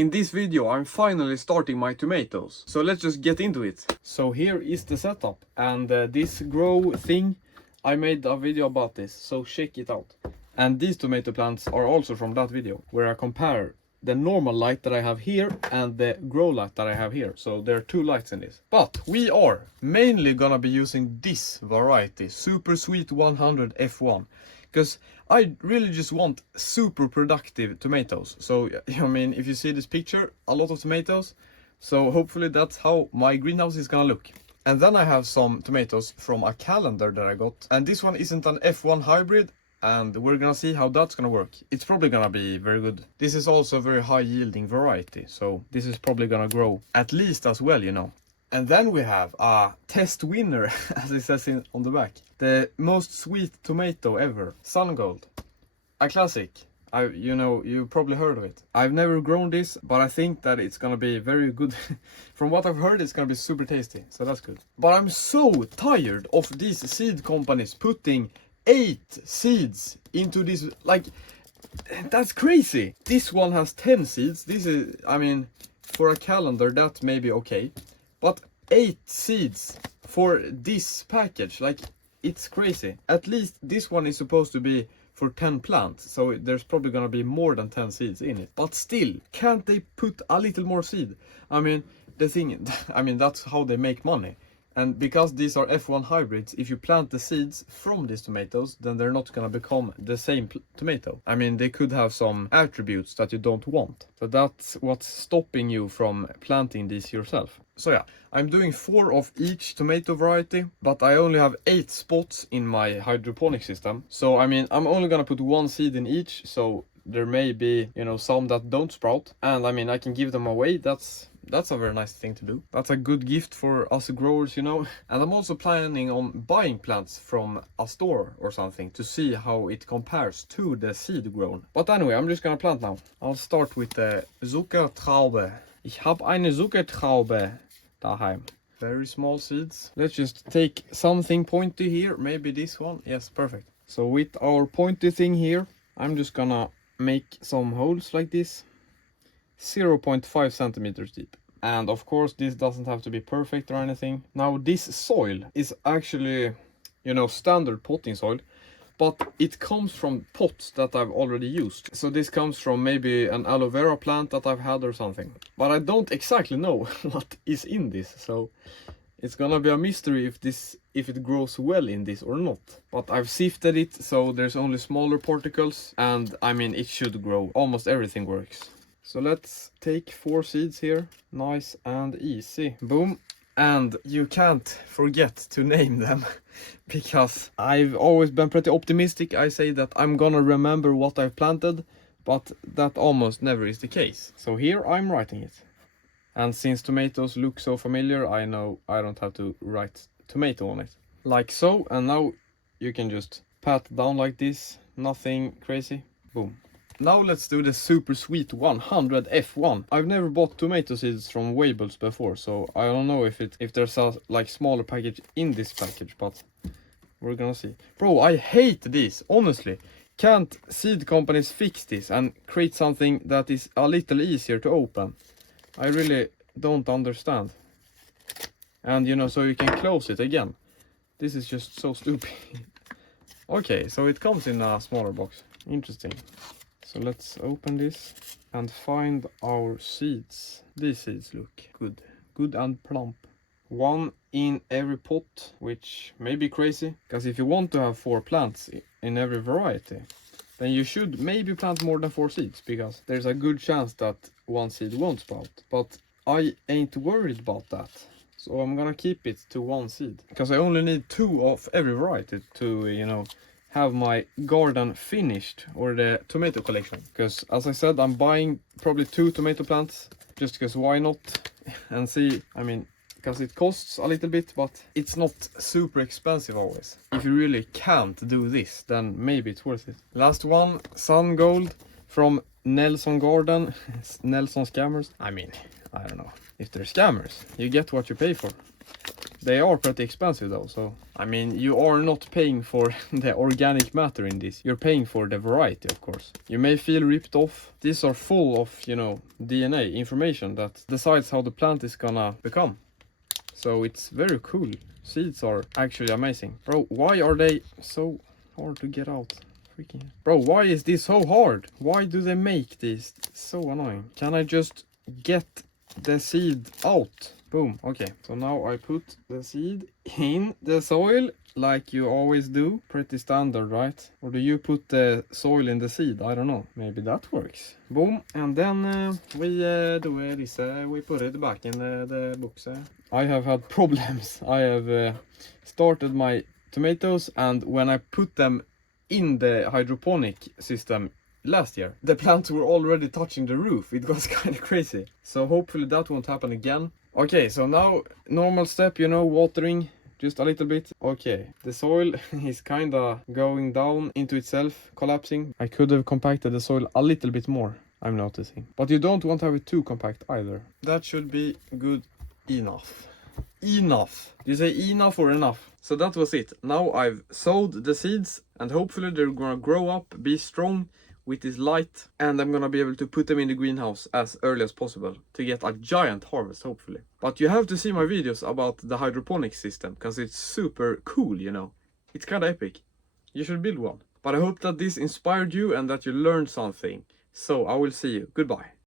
In this video I'm finally starting my tomatoes, so let's just get into it. So here is the setup, and this grow thing, I made a video about this, so check it out. And these tomato plants are also from that video, where I compare the normal light that I have here and the grow light that I have here. So there are two lights in this. But we are mainly gonna be using this variety, Super Sweet 100 F1. Because I really just want super productive tomatoes. So, I mean, if you see this picture, a lot of tomatoes. So hopefully that's how my greenhouse is gonna look. And then I have some tomatoes from a calendar that I got. And this one isn't an F1 hybrid. And we're gonna see how that's gonna work. It's probably gonna be very good. This is also a very high yielding variety. So this is probably gonna grow at least as well, you know. And then we have a test winner, as it says on the back. The most sweet tomato ever, Sun Gold. A classic. You probably heard of it. I've never grown this, but I think that it's gonna be very good. From what I've heard, it's gonna be super tasty, so that's good. But I'm so tired of these seed companies putting 8 seeds into this, like, that's crazy. This one has 10 seeds. This is, I mean, for a calendar, that may be okay. But 8 seeds for this package, like, it's crazy. At least this one is supposed to be for 10 plants, so there's probably gonna be more than 10 seeds in it. But still, can't they put a little more seed? I mean, the thing, I mean, that's how they make money. And because these are F1 hybrids, if you plant the seeds from these tomatoes, then they're not gonna become the same tomato. I mean, they could have some attributes that you don't want. So that's what's stopping you from planting these yourself. So yeah, I'm doing 4 of each tomato variety, but I only have 8 spots in my hydroponic system. So I mean, I'm only gonna put 1 seed in each, so there may be, you know, some that don't sprout. And I mean, I can give them away. That's a very nice thing to do. That's a good gift for us growers, you know. And I'm also planning on buying plants from a store or something to see how it compares to the seed grown. But anyway, I'm just gonna plant now. I'll start with the Zuckertraube. Ich habe eine Zuckertraube daheim. Very small seeds. Let's just take something pointy here. Maybe this one. Yes, perfect. So with our pointy thing here, I'm just gonna make some holes like this. 0.5 centimeters deep. And of course this doesn't have to be perfect or anything. Now this soil is actually, you know, standard potting soil, but it comes from pots that I've already used. So this comes from maybe an aloe vera plant that I've had or something. But I don't exactly know what is in this, so it's gonna be a mystery if it grows well in this or not. But I've sifted it, so there's only smaller particles, and I mean, it should grow. Almost everything works. So let's take 4 seeds here, nice and easy. Boom. And you can't forget to name them, because I've always been pretty optimistic. I say that I'm gonna remember what I've planted, but that almost never is the case. So here I'm writing it. And since tomatoes look so familiar, I know I don't have to write tomato on it. Like so, and now you can just pat down like this, nothing crazy, boom. Now let's do the Super Sweet 100 F1. I've never bought tomato seeds from Wables before, so I don't know if there's a like smaller package in this package, but we're gonna see. Bro, I hate this, honestly. Can't seed companies fix this and create something that is a little easier to open? I really don't understand. And you know, so you can close it again. This is just so stupid. Okay, so it comes in a smaller box. Interesting. So let's open this and find our seeds. These seeds look good. Good and plump. 1 in every pot, which may be crazy. Because if you want to have 4 plants in every variety, then you should maybe plant more than 4 seeds. Because there's a good chance that 1 seed won't sprout. But I ain't worried about that. So I'm gonna keep it to 1 seed. Because I only need 2 of every variety to, you know, have my garden finished, or the tomato collection. Because as I said, I'm buying probably 2 tomato plants, just because why not? And see, I mean, because it costs a little bit, but it's not super expensive always. If you really can't do this, then maybe it's worth it. Last one, Sun Gold from Nelson Garden. Nelson scammers. I mean, I don't know if they're scammers. You get what you pay for. They are pretty expensive though, so I mean, you are not paying for the organic matter in this. You're paying for the variety, of course. You may feel ripped off. These are full of, you know, DNA information that decides how the plant is gonna become. So it's very cool. Seeds are actually amazing. Bro, why are they so hard to get out? Freaking bro, why is this so hard? Why do they make this so annoying? Can I just get the seed out? Boom. Okay, so now I put the seed in the soil like you always do. Pretty standard, right? Or do you put the soil in the seed? I don't know. Maybe that works. Boom. And then we do this. We put it back in the box. I have had problems. I have started my tomatoes, and when I put them in the hydroponic system last year, the plants were already touching the roof. It was kind of crazy. So hopefully that won't happen again. Okay, so now normal step, you know, watering just a little bit. Okay, the soil is kind of going down into itself, collapsing. I could have compacted the soil a little bit more, I'm noticing. But you don't want to have it too compact either. That should be good enough. Enough. Do you say enough or enough? So that was it. Now I've sowed the seeds, and hopefully they're gonna grow up, be strong with this light, and I'm gonna be able to put them in the greenhouse as early as possible to get a giant harvest, hopefully. But you have to see my videos about the hydroponic system, because it's super cool, you know. It's kind of epic. You should build one. But I hope that this inspired you and that you learned something. So I will see you. Goodbye.